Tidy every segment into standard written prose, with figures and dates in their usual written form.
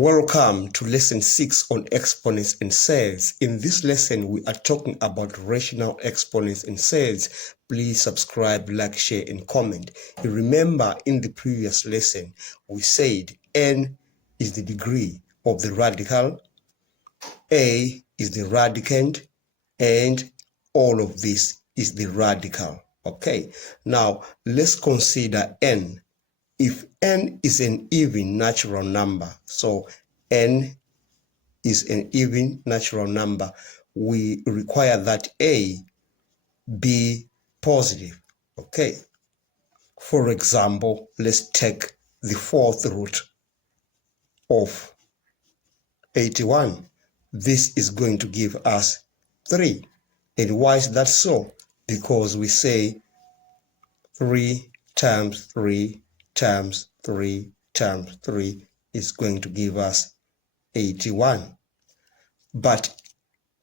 Welcome to lesson 6 on exponents and surds. In this lesson, we are talking about rational exponents and surds. Please subscribe, like, share, and comment. You remember in the previous lesson, we said n is the degree of the radical, a is the radicant, and all of this is the radical. Okay, now let's consider n. If n is an even natural number, so n is an even natural number, we require that a be positive. Okay. For example, let's take the fourth root of 81. This is going to give us 3. And why is that so? Because we say 3 times 3 times 3 times 3 is going to give us 81. But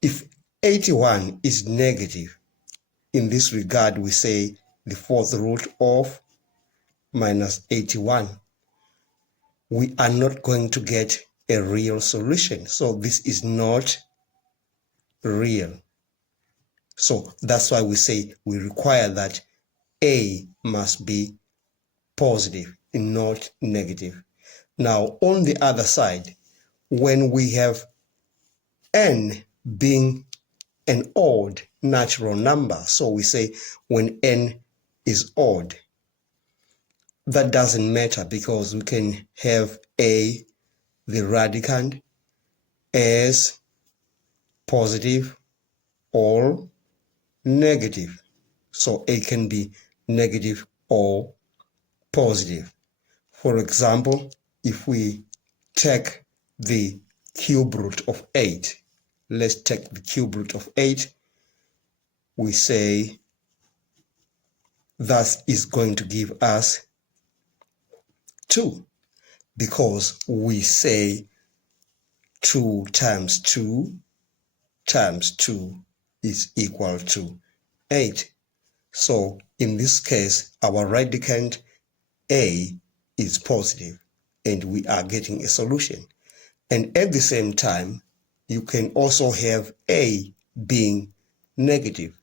if 81 is negative, in this regard we say the fourth root of minus 81. We are not going to get a real solution. So this is not real. So that's why we say we require that a must be positive and not negative. Now, on the other side, when we have n being an odd natural number, so we say when n is odd, that doesn't matter because we can have a, the radicand, as positive or negative. So a can be negative or positive. For example, if we take the cube root of 8, let's take the cube root of 8, we say that is going to give us 2, because we say 2 times 2 times 2 is equal to 8. So in this case, our radicand a is positive and we are getting a solution. And at the same time, you can also have a being negative.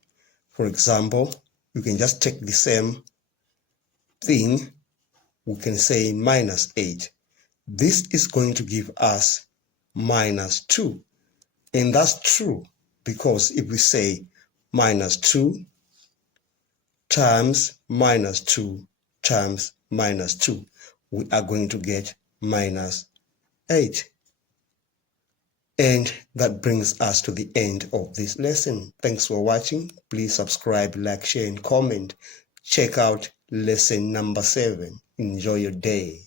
For example, you can just take the same thing, we can say minus 8. This is going to give us minus 2. And that's true because if we say minus 2 times minus 2 times minus 2, we are going to get minus 8. And that brings us to the end of this lesson. Thanks for watching. Please subscribe, like, share, and comment. Check out lesson number 7. Enjoy your day.